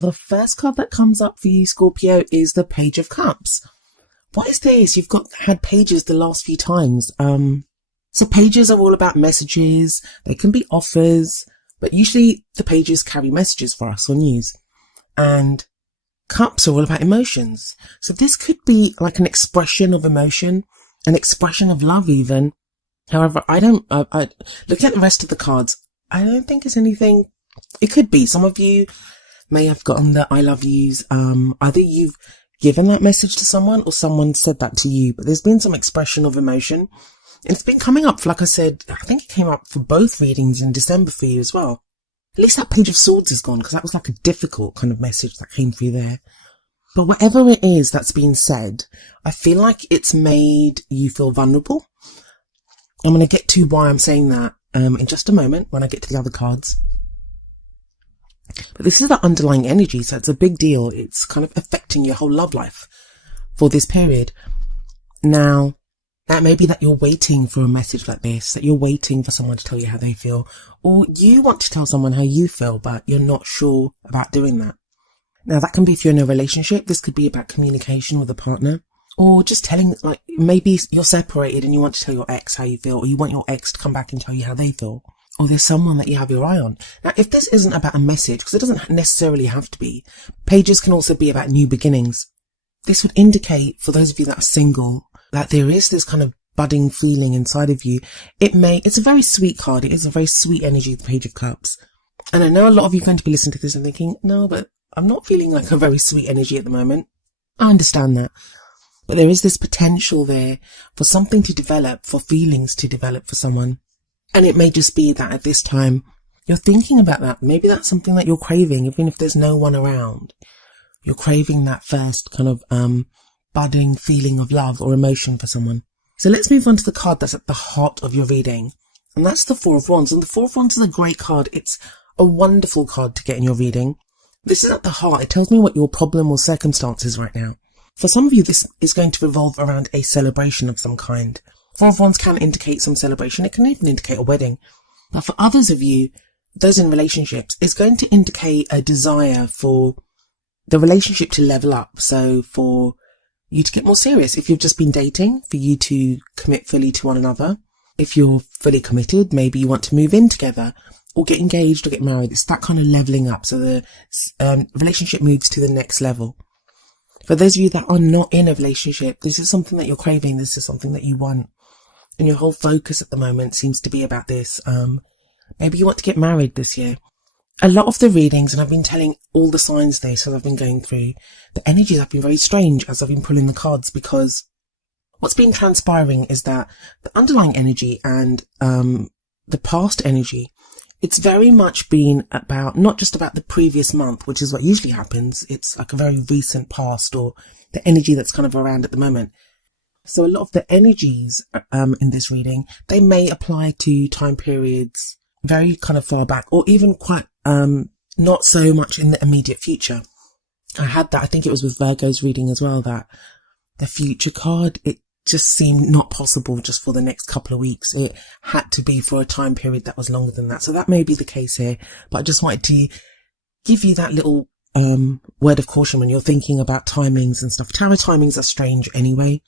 The first card that comes up for you, Scorpio, is the Page of Cups. What is this? You've had pages the last few times. So pages are all about messages. They can be offers, but usually the pages carry messages for us or news. And cups are all about emotions. So this could be like an expression of emotion, an expression of love even. However, I looking at the rest of the cards, I don't think it's anything. It could be. Some of you may have gotten the I love yous. Either you've given that message to someone or someone said that to you, but there's been some expression of emotion. It's been coming up, like I said, I think it came up for both readings in December for you as well. At least that Page of Swords is gone, because that was like a difficult kind of message that came through there. But whatever it is that's been said, I feel like it's made you feel vulnerable. I'm going to get to why I'm saying that in just a moment when I get to the other cards. But this is the underlying energy, so it's a big deal. It's kind of affecting your whole love life for this period. Now, that may be that you're waiting for a message like this, that you're waiting for someone to tell you how they feel, or you want to tell someone how you feel, but you're not sure about doing that. Now, that can be if you're in a relationship. This could be about communication with a partner, or just telling, like, maybe you're separated and you want to tell your ex how you feel, or you want your ex to come back and tell you how they feel, or there's someone that you have your eye on. Now, if this isn't about a message, because it doesn't necessarily have to be, pages can also be about new beginnings. This would indicate, for those of you that are single, that there is this kind of budding feeling inside of you. It's a very sweet card. It is a very sweet energy, the Page of Cups. And I know a lot of you are going to be listening to this and thinking, no, but I'm not feeling like a very sweet energy at the moment. I understand that. But there is this potential there for something to develop, for feelings to develop for someone. And it may just be that at this time, you're thinking about that. Maybe that's something that you're craving, even if there's no one around. You're craving that first kind of, budding feeling of love or emotion for someone. So let's move on to the card that's at the heart of your reading. And that's the Four of Wands. And the Four of Wands is a great card. It's a wonderful card to get in your reading. This is at the heart. It tells me what your problem or circumstance is right now. For some of you, this is going to revolve around a celebration of some kind. Four of Wands can indicate some celebration. It can even indicate a wedding. But for others of you, those in relationships, it's going to indicate a desire for the relationship to level up. So for you to get more serious. If you've just been dating, for you to commit fully to one another. If you're fully committed, maybe you want to move in together or get engaged or get married. It's that kind of leveling up. So the relationship moves to the next level. For those of you that are not in a relationship, this is something that you're craving. This is something that you want. And your whole focus at the moment seems to be about this. Maybe you want to get married this year. A lot of the readings, and I've been telling all the signs this as I've been going through, the energies have been very strange as I've been pulling the cards, because what's been transpiring is that the underlying energy and the past energy, it's very much been about, not just about the previous month, which is what usually happens. It's like a very recent past, or the energy that's kind of around at the moment. So a lot of the energies in this reading, they may apply to time periods very kind of far back, or even quite not so much in the immediate future. I had that, I think it was with Virgo's reading as well, that the future card, it just seemed not possible just for the next couple of weeks. It had to be for a time period that was longer than that. So that may be the case here, but I just wanted to give you that little word of caution when you're thinking about timings and stuff. Tarot timings are strange anyway.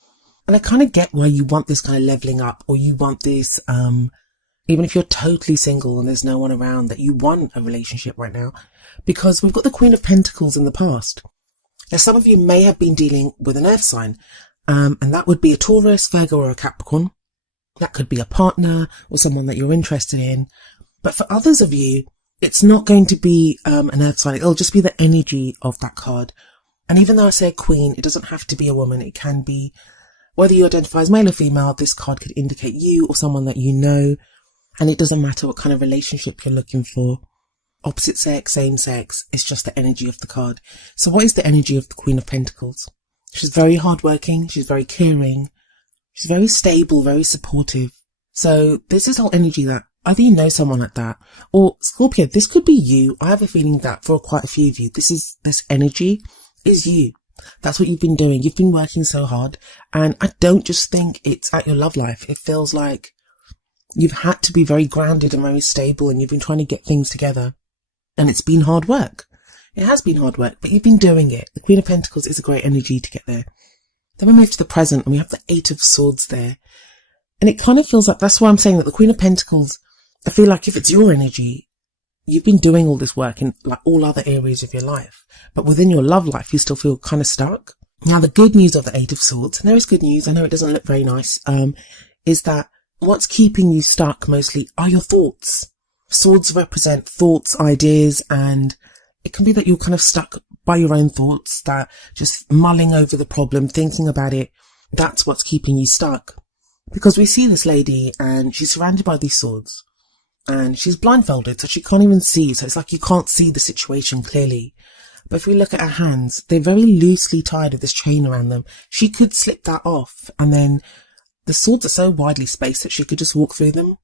And I kind of get why you want this kind of leveling up, or you want this, even if you're totally single and there's no one around, that you want a relationship right now, because we've got the Queen of Pentacles in the past. Now, some of you may have been dealing with an earth sign, and that would be a Taurus, Virgo, or a Capricorn. That could be a partner or someone that you're interested in. But for others of you, it's not going to be an earth sign. It'll just be the energy of that card. And even though I say a queen, it doesn't have to be a woman. It can be, whether you identify as male or female, this card could indicate you or someone that you know. And it doesn't matter what kind of relationship you're looking for. Opposite sex, same sex, it's just the energy of the card. So what is the energy of the Queen of Pentacles? She's very hardworking, she's very caring, she's very stable, very supportive. So this is whole energy that either you know someone like that, or Scorpio, this could be you. I have a feeling that for quite a few of you, this energy is you. That's what you've been doing. You've been working so hard, and I don't just think it's at your love life. It feels like you've had to be very grounded and very stable, and you've been trying to get things together, and it's been hard work. It has been hard work, but you've been doing it. The Queen of Pentacles is a great energy to get there. Then we move to the present and we have the Eight of Swords there. And it kind of feels like, that's why I'm saying that the Queen of Pentacles, I feel like if it's your energy, you've been doing all this work in like all other areas of your life. But within your love life, you still feel kind of stuck. Now, the good news of the Eight of Swords, and there is good news, I know it doesn't look very nice, is that what's keeping you stuck mostly are your thoughts. Swords represent thoughts, ideas, and it can be that you're kind of stuck by your own thoughts, that just mulling over the problem, thinking about it, that's what's keeping you stuck. Because we see this lady and she's surrounded by these swords and she's blindfolded, so she can't even see. So it's like you can't see the situation clearly. But if we look at her hands, they're very loosely tied with this chain around them. She could slip that off, and then the swords are so widely spaced that she could just walk through them.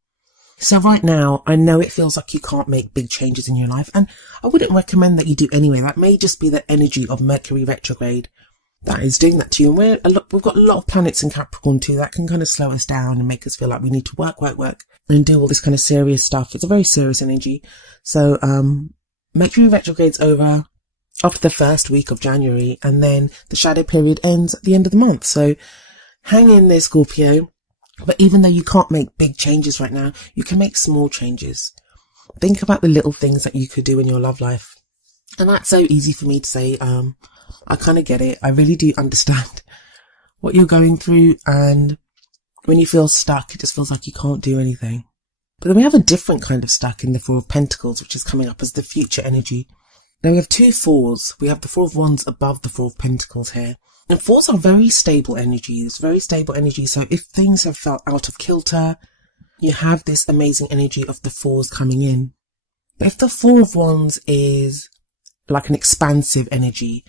So right now, I know it feels like you can't make big changes in your life, and I wouldn't recommend that you do anyway. That may just be the energy of Mercury retrograde that is doing that to you. And we've got a lot of planets in Capricorn too that can kind of slow us down and make us feel like we need to work and do all this kind of serious stuff. It's a very serious energy. So Mercury retrograde's over after the first week of January, and then the shadow period ends at the end of the month. So hang in there, Scorpio. But even though you can't make big changes right now, you can make small changes. Think about the little things that you could do in your love life. And that's so easy for me to say. I kind of get it. I really do understand what you're going through. And when you feel stuck, it just feels like you can't do anything. But then we have a different kind of stuck in the Four of Pentacles, which is coming up as the future energy. Now we have two fours. We have the Four of Wands above the Four of Pentacles here. And fours are very stable energies, So if things have felt out of kilter, you have this amazing energy of the fours coming in. But if the Four of Wands is like an expansive energy,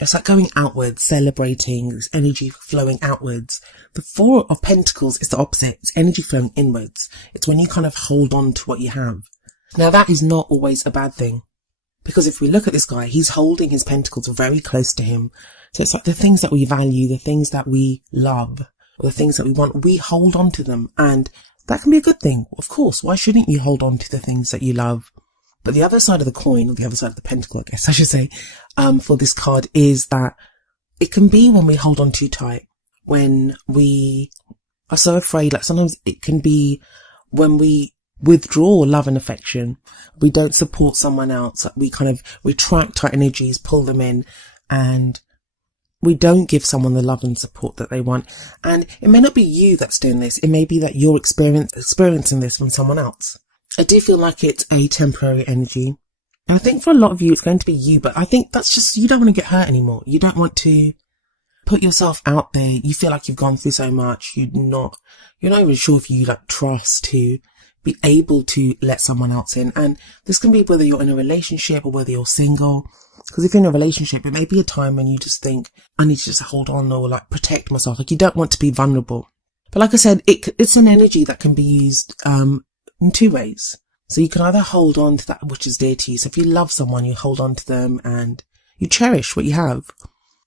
it's like going outwards, celebrating, this energy flowing outwards. The Four of Pentacles is the opposite. It's energy flowing inwards. It's when you kind of hold on to what you have. Now that is not always a bad thing. Because if we look at this guy, he's holding his pentacles very close to him. So it's like the things that we value, the things that we love, or the things that we want, we hold on to them. And that can be a good thing. Of course, why shouldn't you hold on to the things that you love? But the other side of the coin, or the other side of the pentacle, I guess I should say, for this card is that it can be when we hold on too tight, when we are so afraid. Like sometimes it can be when we withdraw love and affection. We don't support someone else. We kind of retract our energies, pull them in, and we don't give someone the love and support that they want. And it may not be you that's doing this. It may be that you're experiencing this from someone else. I do feel like it's a temporary energy. And I think for a lot of you, it's going to be you, but I think that's just, you don't want to get hurt anymore. You don't want to put yourself out there. You feel like you've gone through so much. You're not even sure if you like trust to be able to let someone else in. And this can be whether you're in a relationship or whether you're single. Because if you're in a relationship, it may be a time when you just think, I need to just hold on or like protect myself. Like you don't want to be vulnerable. But like I said, it's an energy that can be used in two ways. So you can either hold on to that which is dear to you. So if you love someone, you hold on to them and you cherish what you have.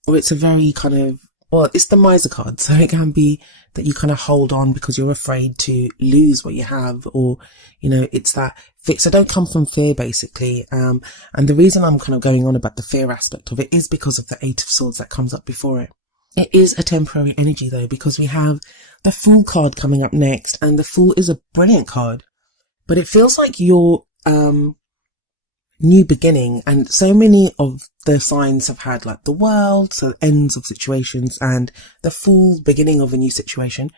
Or it's a very kind of, well, it's the miser card. So it can be that you kind of hold on because you're afraid to lose what you have, or, you know, it's that fear. So don't come from fear, basically. And the reason I'm kind of going on about the fear aspect of it is because of the Eight of Swords that comes up before it. It is a temporary energy though, because we have the Fool card coming up next, and the Fool is a brilliant card, but it feels like your new beginning. And so many of the signs have had like the World, so ends of situations, and the Fool, beginning of a new situation,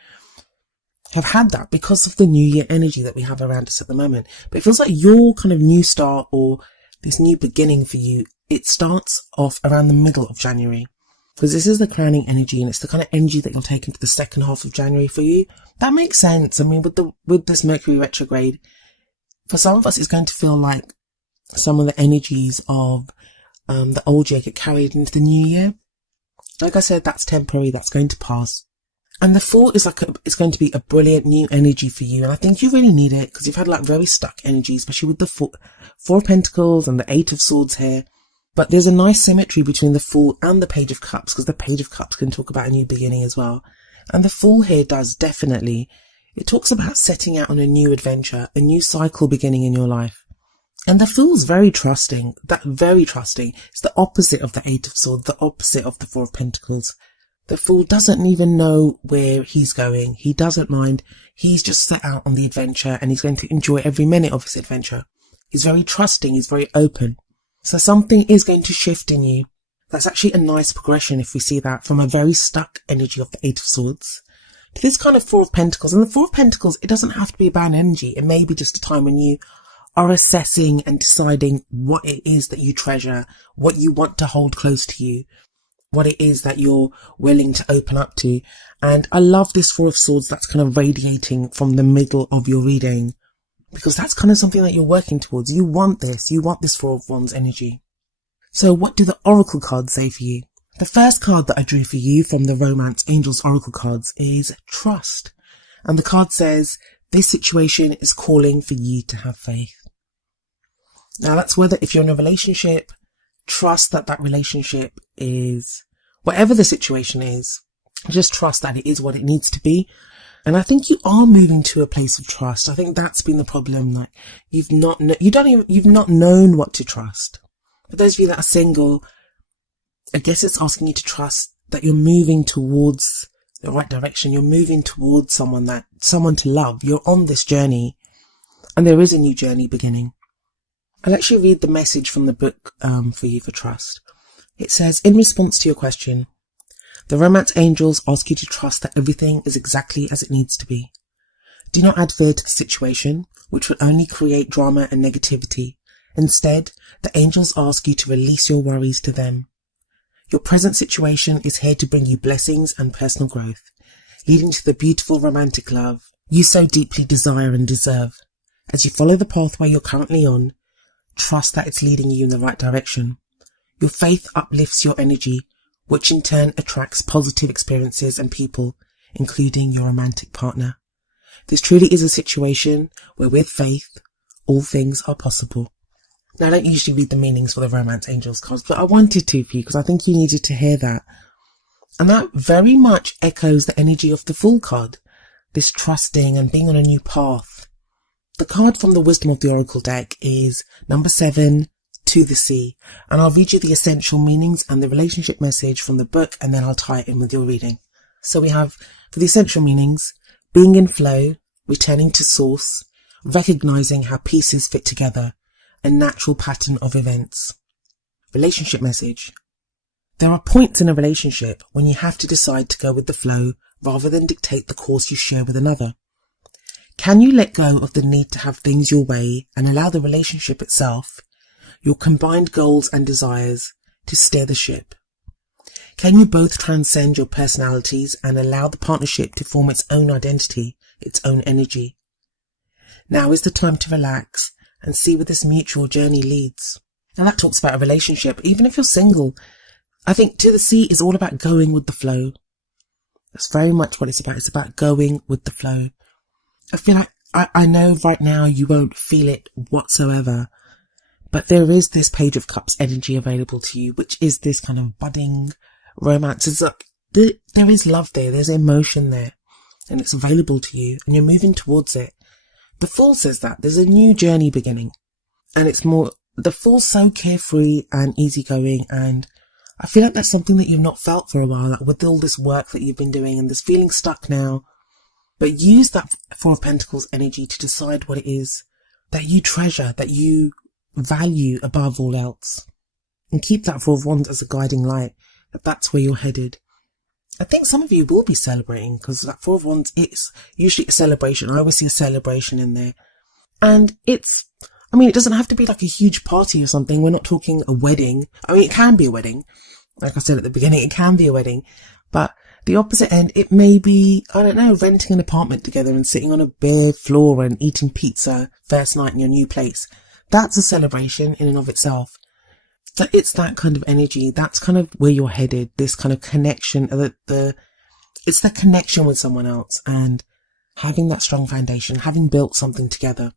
have had that because of the New Year energy that we have around us at the moment. But it feels like your kind of new start or this new beginning for you, it starts off around the middle of January. Because this is the crowning energy, and it's the kind of energy that you'll take into the second half of January for you. That makes sense. I mean, with this Mercury retrograde, for some of us, it's going to feel like some of the energies of the old year get carried into the new year. Like I said, that's temporary. That's going to pass. And the Fool is like it's going to be a brilliant new energy for you. And I think you really need it because you've had like very stuck energy, especially with the Four of Pentacles and the Eight of Swords here. But there's a nice symmetry between the Fool and the Page of Cups, because the Page of Cups can talk about a new beginning as well. And the Fool here does definitely. It talks about setting out on a new adventure, a new cycle beginning in your life. And the Fool's very trusting. That very trusting. It's the opposite of the Eight of Swords, the opposite of the Four of Pentacles. The Fool doesn't even know where he's going. He doesn't mind. He's just set out on the adventure and he's going to enjoy every minute of his adventure. He's very trusting. He's very open. So something is going to shift in you. That's actually a nice progression if we see that from a very stuck energy of the Eight of Swords to this kind of Four of Pentacles. And the Four of Pentacles, it doesn't have to be a bad energy. It may be just a time when you are assessing and deciding what it is that you treasure, what you want to hold close to you, what it is that you're willing to open up to. And I love this Four of Swords that's kind of radiating from the middle of your reading, because that's kind of something that you're working towards. You want this Four of Wands energy. So what do the Oracle cards say for you? The first card that I drew for you from the Romance Angels Oracle cards is Trust. And the card says, this situation is calling for you to have faith. Now that's whether if you're in a relationship, trust that that relationship is, whatever the situation is, just trust that it is what it needs to be. And I think you are moving to a place of trust. I think that's been the problem. Like you've not known what to trust. For those of you that are single, I guess it's asking you to trust that you're moving towards the right direction. You're moving towards someone to love. You're on this journey and there is a new journey beginning. I'll actually read the message from the book for you for trust. It says, in response to your question, the Romance Angels ask you to trust that everything is exactly as it needs to be. Do not add fear to the situation, which will only create drama and negativity. Instead, the angels ask you to release your worries to them. Your present situation is here to bring you blessings and personal growth, leading to the beautiful romantic love you so deeply desire and deserve. As you follow the pathway you're currently on, trust that it's leading you in the right direction. Your faith uplifts your energy, which in turn attracts positive experiences and people, including your romantic partner. This truly is a situation where with faith, all things are possible. Now, I don't usually read the meanings for the Romance Angels cards, but I wanted to for you because I think you needed to hear that. And that very much echoes the energy of the Fool card, this trusting and being on a new path. The card from the Wisdom of the Oracle deck is number 7, To the Sea. And I'll read you the essential meanings and the relationship message from the book, and then I'll tie it in with your reading. So we have, for the essential meanings, being in flow, returning to source, recognizing how pieces fit together, a natural pattern of events. Relationship message. There are points in a relationship when you have to decide to go with the flow rather than dictate the course you share with another. Can you let go of the need to have things your way and allow the relationship itself, your combined goals and desires, to steer the ship? Can you both transcend your personalities and allow the partnership to form its own identity, its own energy? Now is the time to relax and see where this mutual journey leads. Now that talks about a relationship. Even if you're single, I think To the Sea is all about going with the flow. That's very much what it's about. It's about going with the flow. I feel like, I know right now you won't feel it whatsoever, but there is this Page of Cups energy available to you, which is this kind of budding romance. It's like, there is love there, there's emotion there, and it's available to you, and you're moving towards it. The Fool says that there's a new journey beginning, and it's more, the Fool's so carefree and easygoing, and I feel like that's something that you've not felt for a while, like with all this work that you've been doing and this feeling stuck now. But use that Four of Pentacles energy to decide what it is that you treasure, that you value above all else. And keep that Four of Wands as a guiding light, that that's where you're headed. I think some of you will be celebrating, because that Four of Wands, it's usually a celebration. I always see a celebration in there. And it doesn't have to be like a huge party or something. We're not talking a wedding. I mean, it can be a wedding. Like I said at the beginning, it can be a wedding. But the opposite end, it may be, I don't know, renting an apartment together and sitting on a bare floor and eating pizza first night in your new place. That's a celebration in and of itself. So it's that kind of energy. That's kind of where you're headed. This kind of connection, it's the connection with someone else and having that strong foundation, having built something together.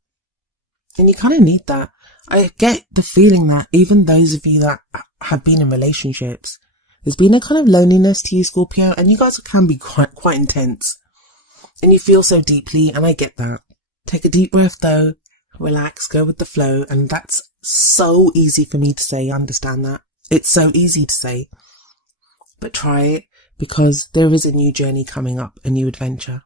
And you kind of need that. I get the feeling that even those of you that have been in relationships, there's been a kind of loneliness to you, Scorpio, and you guys can be quite intense. And you feel so deeply, and I get that. Take a deep breath though. relax, go with the flow. And that's so easy for me to say. I understand that. It's so easy to say. But try it, because there is a new journey coming up, a new adventure.